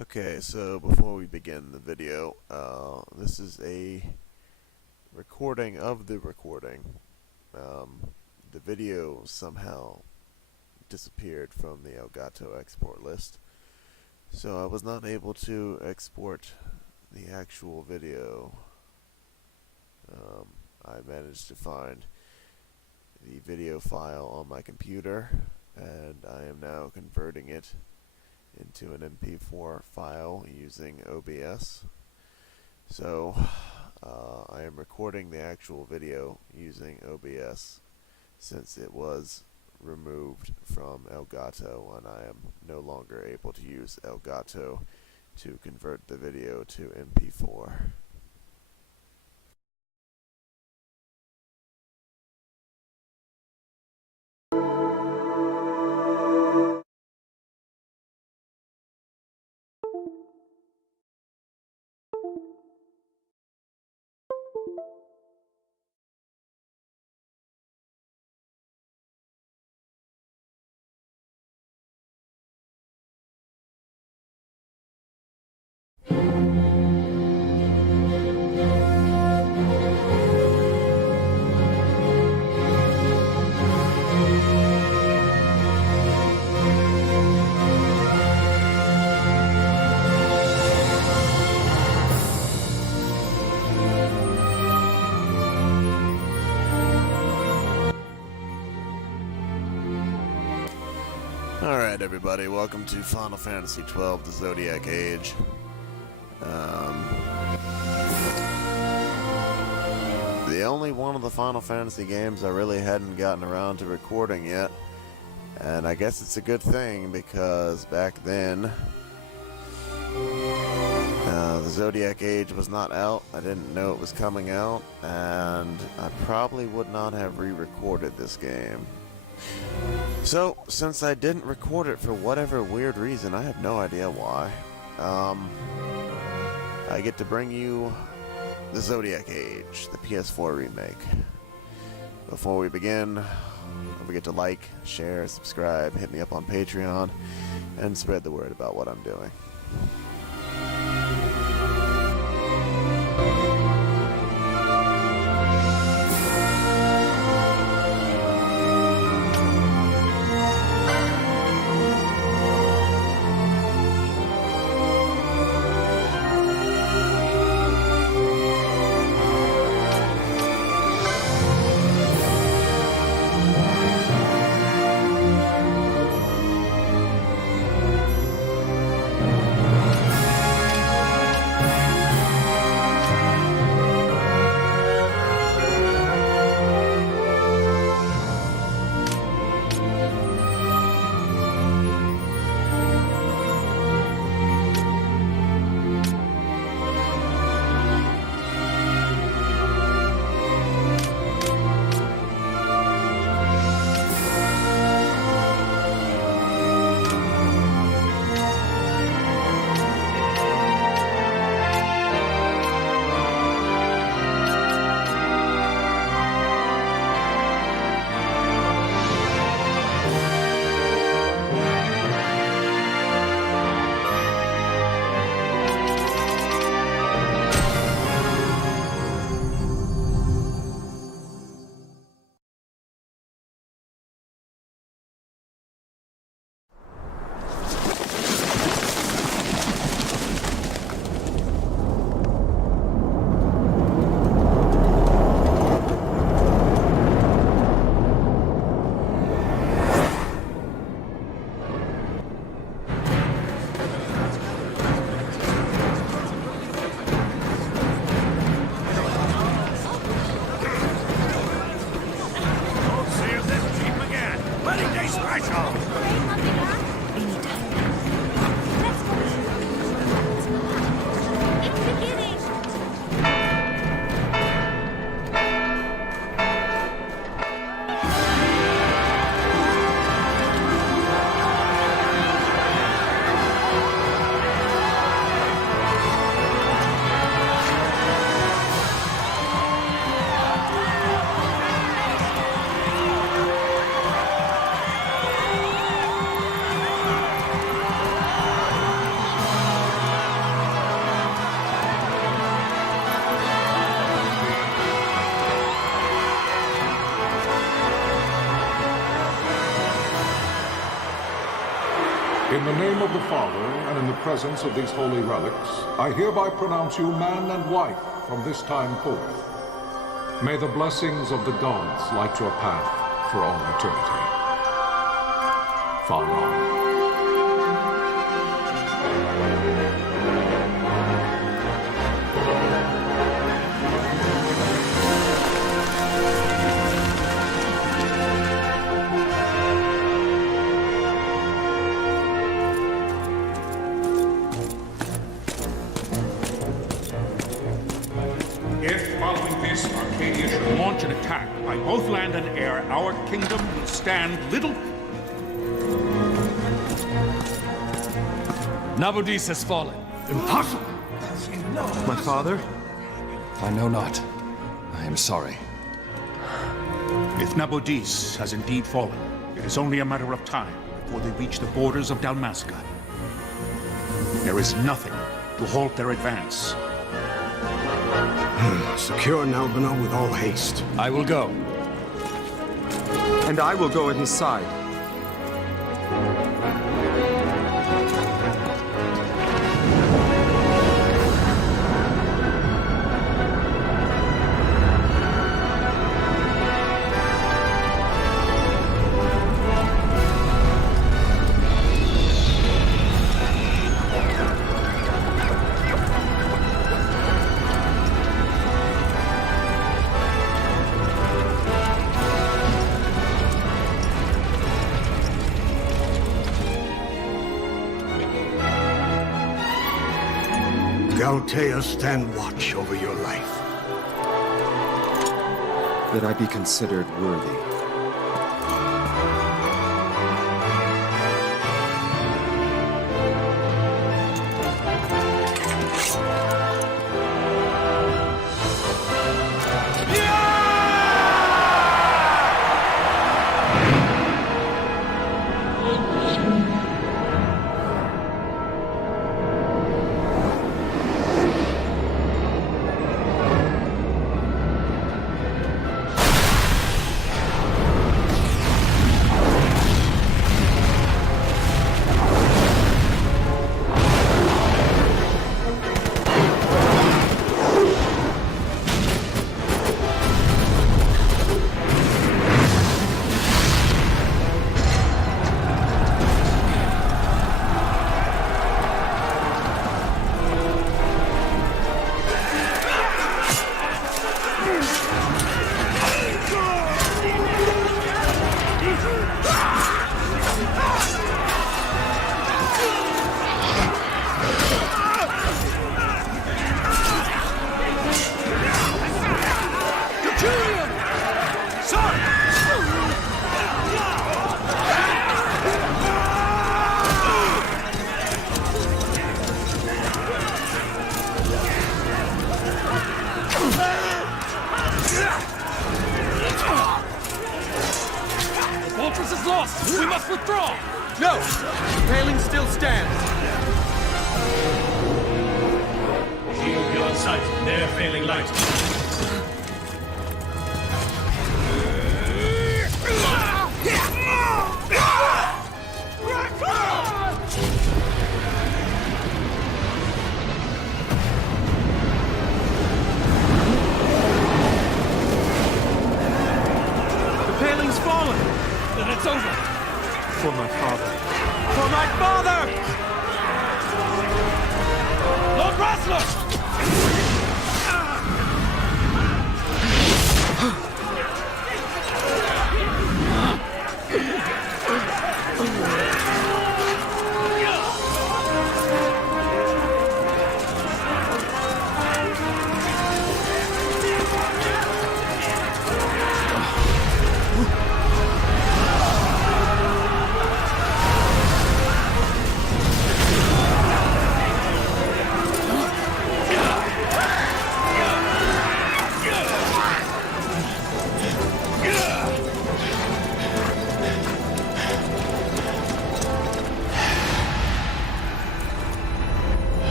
Okay, so before we begin the video, this is a recording of the recording. The video somehow disappeared from the Elgato export list, so I was not able to export the actual video. I managed to find the video file on my computer, and I am now converting it into an MP4 file using OBS. So I am recording the actual video using OBS since it was removed from Elgato and I am no longer able to use Elgato to convert the video to MP4. Alright everybody, welcome to Final Fantasy XII, the Zodiac Age. The only one of the Final Fantasy games I really hadn't gotten around to recording yet, and I guess it's a good thing because back then the Zodiac Age was not out. I didn't know it was coming out, and I probably would not have re-recorded this game. So, since I didn't record it for whatever weird reason, I have no idea why, I get to bring you the Zodiac Age, the PS4 remake. Before we begin, don't forget to like, share, subscribe, hit me up on Patreon, and spread the word about what I'm doing. In the name of the Father, and in the presence of these holy relics, I hereby pronounce you man and wife from this time forth. May the blessings of the gods light your path for all eternity. Far on. Launch an attack by both land and air, our kingdom will stand little... Nabudis has fallen. Impossible! My father? I know not. I am sorry. If Nabudis has indeed fallen, it is only a matter of time before they reach the borders of Dalmasca. There is nothing to halt their advance. Secure Nalbina with all haste. I will go. And I will go at his side. Galtea, stand watch over your life. That I be considered worthy. We must withdraw! No! The paling still stands! Shield beyond sight. They're failing light. The paling's fallen! Then it's over! For my father. For my father! Lord Rasler!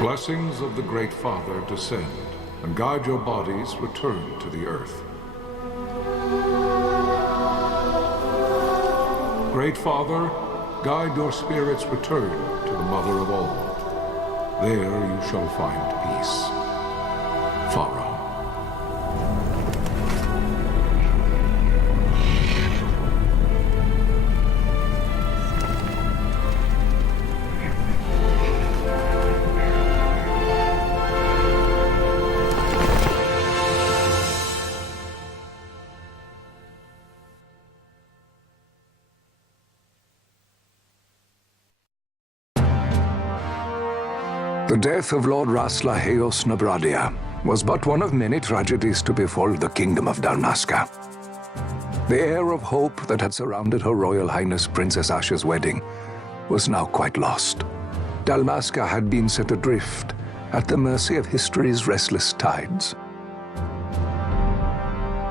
Blessings of the Great Father descend, and guide your bodies return to the earth. Great Father, guide your spirits return to the Mother of all. There you shall find peace. Pharaoh. The death of Lord Rasla Heos Nabradia was but one of many tragedies to befall the kingdom of Dalmasca. The air of hope that had surrounded Her Royal Highness Princess Asha's wedding was now quite lost. Dalmasca had been set adrift at the mercy of history's restless tides.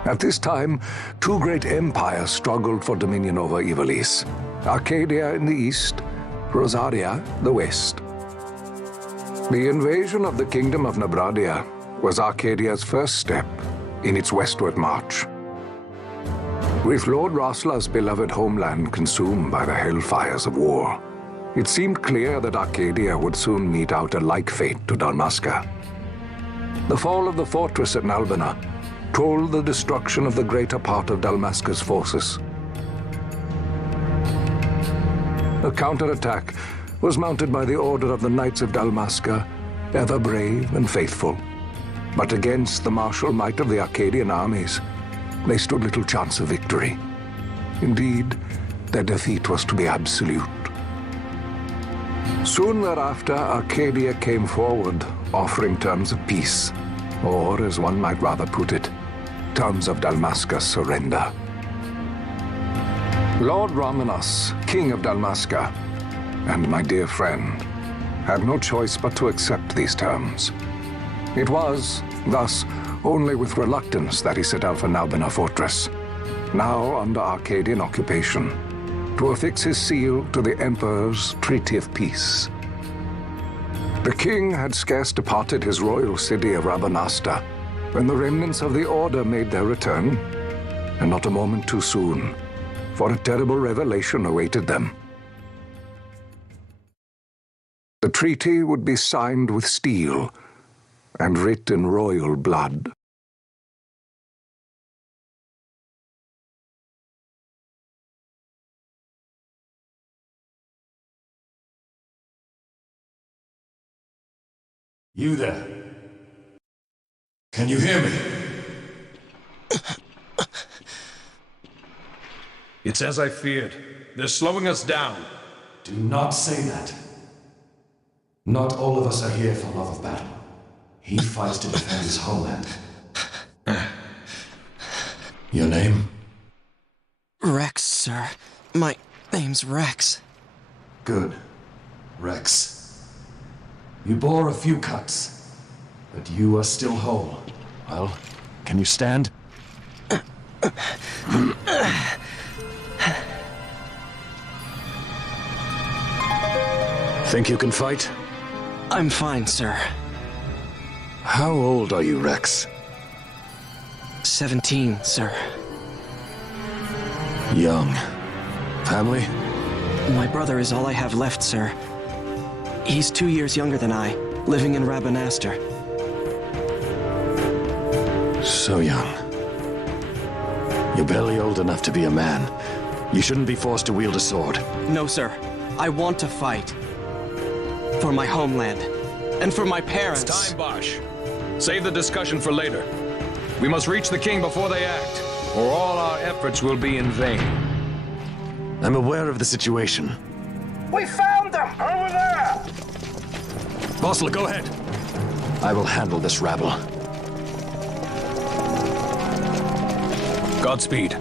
At this time, two great empires struggled for dominion over Ivalice: Arcadia in the east, Rosaria the west. The invasion of the Kingdom of Nabradia was Arcadia's first step in its westward march. With Lord Rasla's beloved homeland consumed by the hellfires of war, it seemed clear that Arcadia would soon mete out a like fate to Dalmasca. The fall of the fortress at Nalbina told the destruction of the greater part of Dalmasca's forces. A counterattack was mounted by the order of the Knights of Dalmasca, ever brave and faithful. But against the martial might of the Arcadian armies, they stood little chance of victory. Indeed, their defeat was to be absolute. Soon thereafter, Arcadia came forward, offering terms of peace, or, as one might rather put it, terms of Dalmasca's surrender. Lord Ramenas, King of Dalmasca, and my dear friend, had no choice but to accept these terms. It was, thus, only with reluctance that he set out for Nalbina Fortress, now under Arcadian occupation, to affix his seal to the Emperor's Treaty of Peace. The king had scarce departed his royal city of Rabanasta when the remnants of the Order made their return, and not a moment too soon, for a terrible revelation awaited them. The treaty would be signed with steel and writ in royal blood. You there? Can you hear me? It's as I feared. They're slowing us down. Do not say that. Not all of us are here for love of battle. He fights to defend his homeland. Your name? Rex, sir. My name's Rex. Good. Rex. You bore a few cuts, but you are still whole. Well, can you stand? Think you can fight? I'm fine, sir. How old are you, Rex? 17, sir. Young. Family? My brother is all I have left, sir. He's 2 years younger than I, living in Rabanastre. So young. You're barely old enough to be a man. You shouldn't be forced to wield a sword. No, sir. I want to fight. For my homeland. And for my parents. It's time, Bosch. Save the discussion for later. We must reach the king before they act, or all our efforts will be in vain. I'm aware of the situation. We found them! Over there! Bosler, go ahead. I will handle this rabble. Godspeed.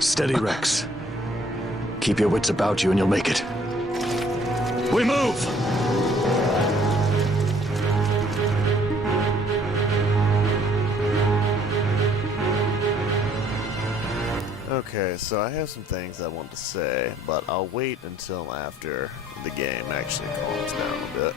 Steady, Rex. Keep your wits about you and you'll make it. We move! Okay, so I have some things I want to say, but I'll wait until after the game actually calms down a bit.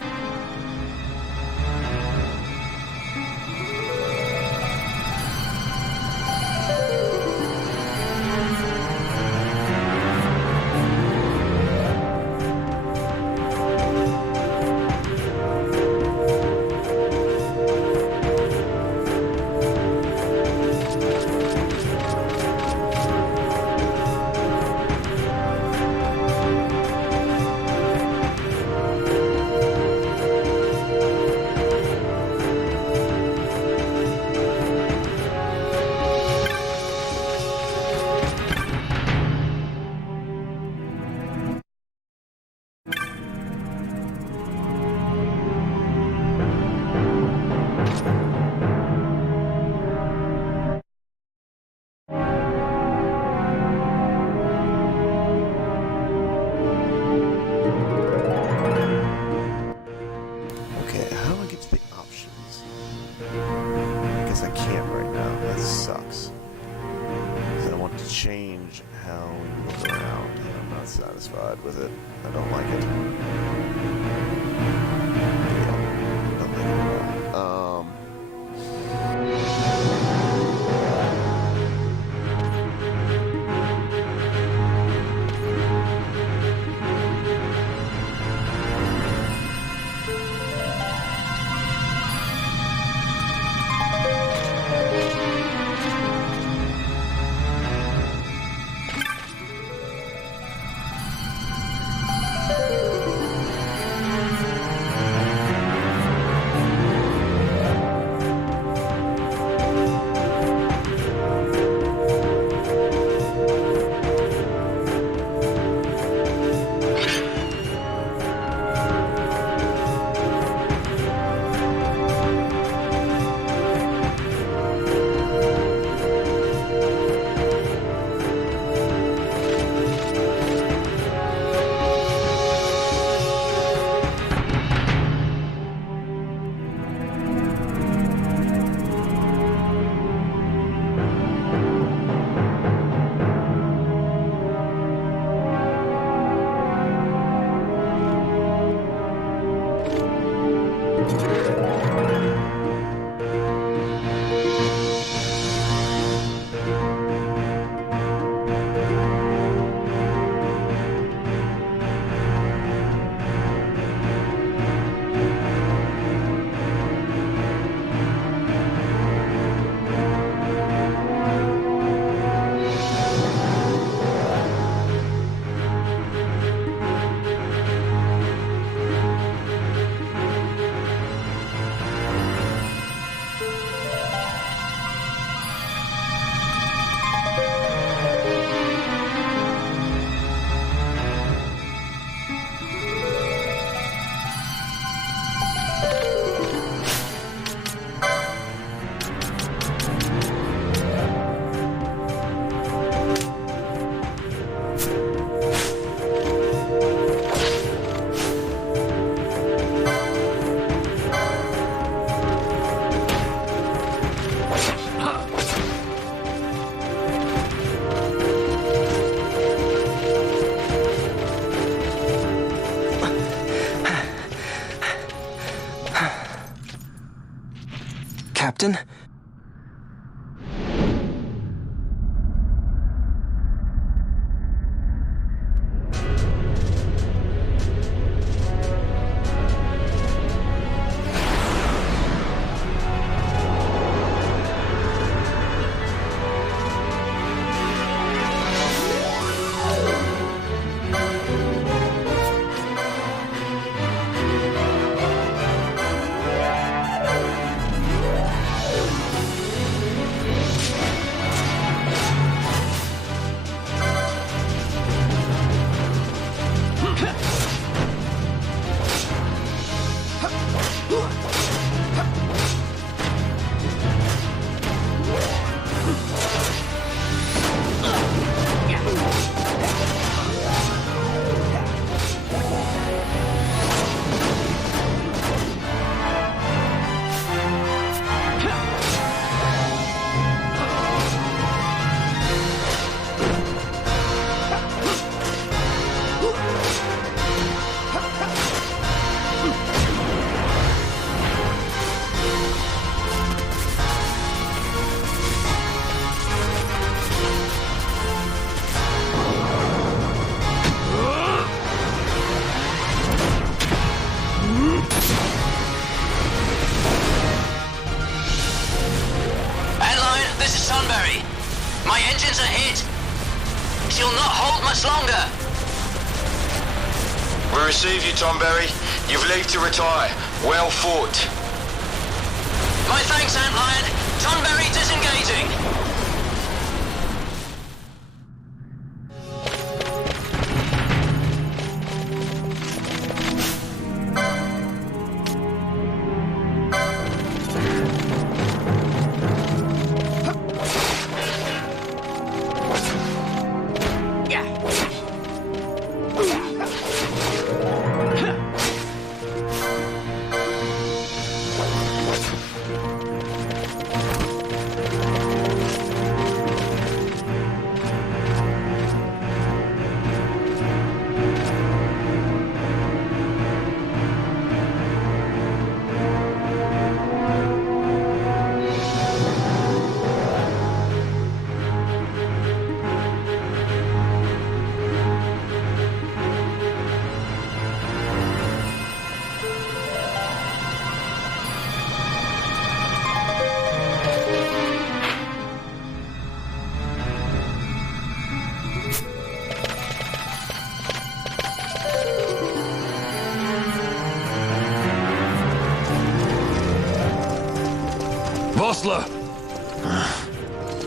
Change how we look around. I'm not satisfied with it. I don't like it. Yeah, don't like it at all. Captain? We receive you, Tonberry. You've leave to retire. Well fought. My thanks, Antlion. Tonberry disengaging.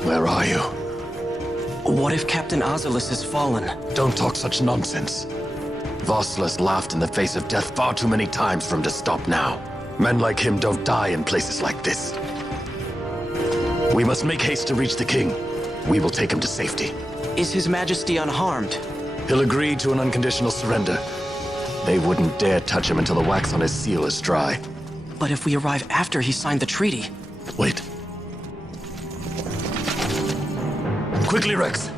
Where are you? What if Captain Oculus has fallen? Don't talk such nonsense. Vosla's laughed in the face of death far too many times for him to stop now. Men like him don't die in places like this. We must make haste to reach the king. We will take him to safety. Is His Majesty unharmed? He'll agree to an unconditional surrender. They wouldn't dare touch him until the wax on his seal is dry. But if we arrive after he signed the treaty... Wait. Quickly, Rex.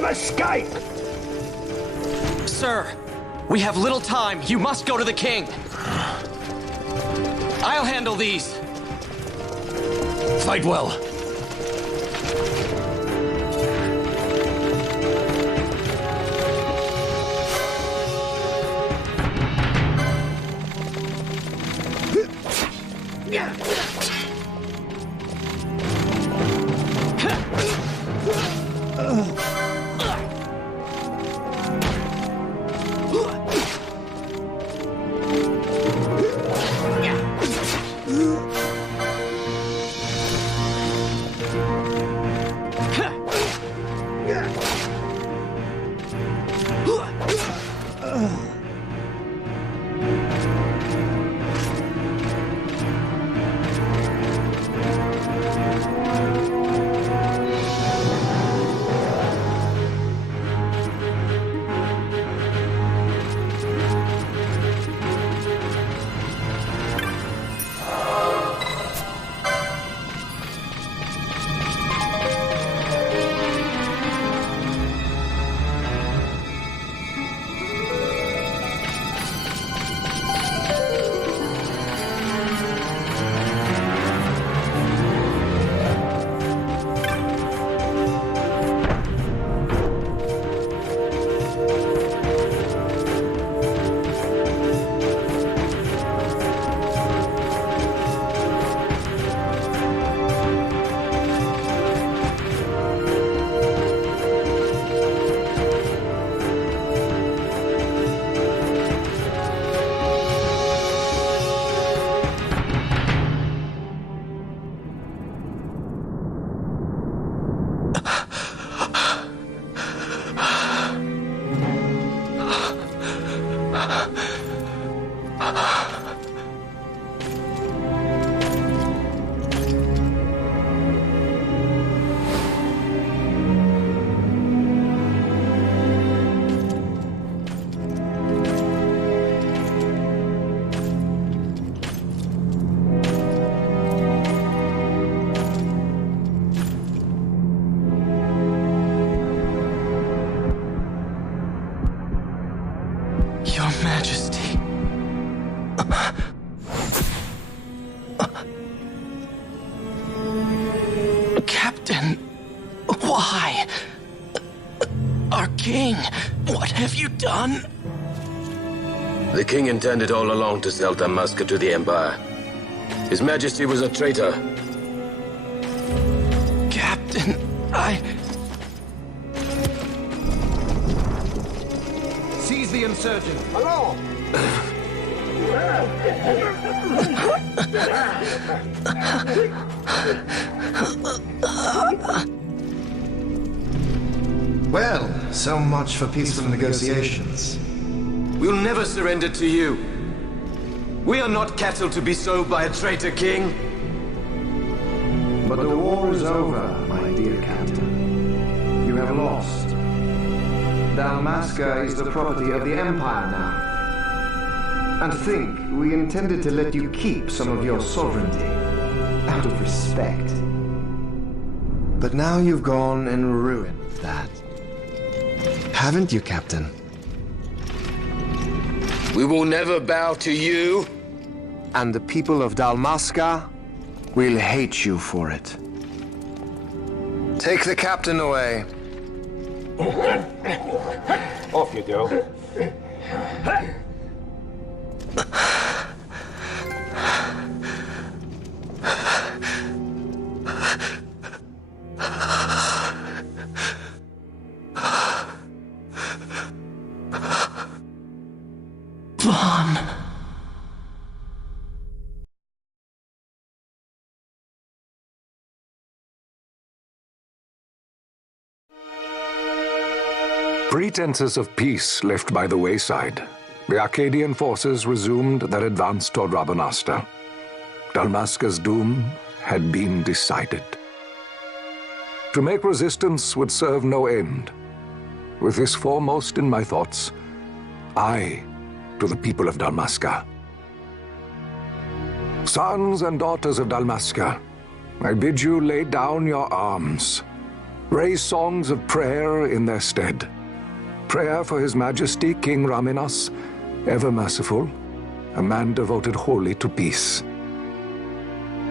them escape! Sir, we have little time. You must go to the king. I'll handle these. Fight well. Your Majesty. Captain, why? Our king, what have you done? The king intended all along to sell Damascus to the Empire. His Majesty was a traitor. Captain, Seize the insurgent. Hello! Well, so much for peaceful negotiations. We'll never surrender to you. We are not cattle to be sold by a traitor king. But the war is over, my dear captain. You have lost. Dalmasca is the property of the Empire now. And to think, we intended to let you keep some of your sovereignty, out of respect. But now you've gone and ruined that. Haven't you, Captain? We will never bow to you. And the people of Dalmasca will hate you for it. Take the captain away. Off you go. Vaughn. Pretenses of peace left by the wayside, the Arcadian forces resumed their advance toward Rabanasta. Dalmasca's doom had been decided. To make resistance would serve no end. With this foremost in my thoughts, I to the people of Dalmasca. Sons and daughters of Dalmasca, I bid you lay down your arms. raise songs of prayer in their stead. Prayer for His Majesty King Raminas, ever merciful, a man devoted wholly to peace.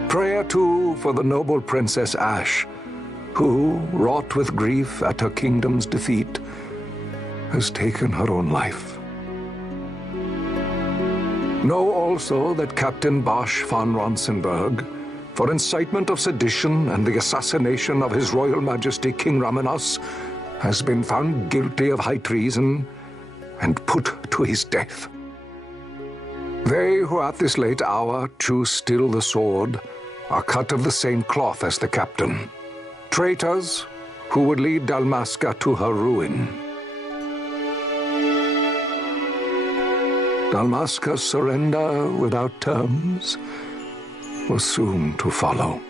Prayer, too, for the noble Princess Ash, who, wrought with grief at her kingdom's defeat, has taken her own life. Know also that Captain Bosch von Ronsenberg, for incitement of sedition and the assassination of His Royal Majesty King Raminas, has been found guilty of high treason and put to his death. They who at this late hour choose still the sword are cut of the same cloth as the captain. Traitors who would lead Dalmasca to her ruin. Dalmasca's surrender without terms was soon to follow.